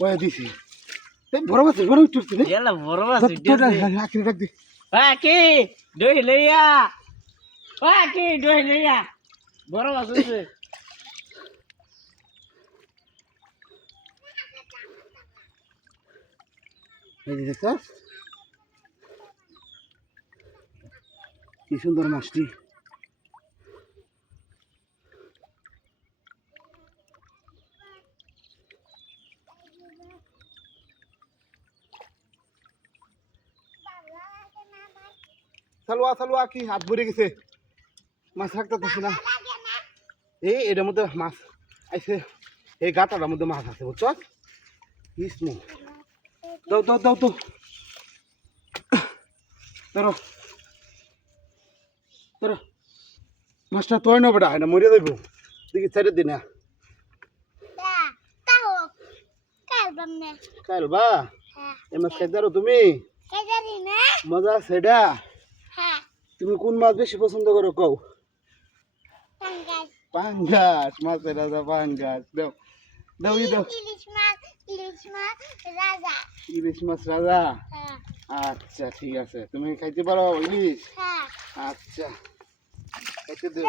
ওয়া দিছি বড় মাছ বড় উঠছে রে এলা বড় মাছ উঠছে আখরি রাখ দে কি দই লইয়া কি দই লইয়া বড় মাছ উঠছে এই দেখো কি সুন্দর মাছটি সালুয়া কি হাত ভরে গেছে মাছ রাখতেছি না এটার মধ্যে মাছ আইছে এই গাটার মধ্যে মাছ আছে বুঝছো ইসমু দাও তো ধরো মাছটা তোয় না বেটা এটা মরে যাইব দেখি ছেড়ে দিন কাল বা এই মাছ খাইতে পারো তুমি মজা আছে এটা তুমি কোন মাছ বেশি পছন্দ করো কও পাঙ্গাস মাছের রাজা পাঙ্গাস দাও ইলিশ মাছ রাজা আচ্ছা ঠিক আছে তুমি খাইতে পারো ইলিশ আচ্ছা খাইতে দিও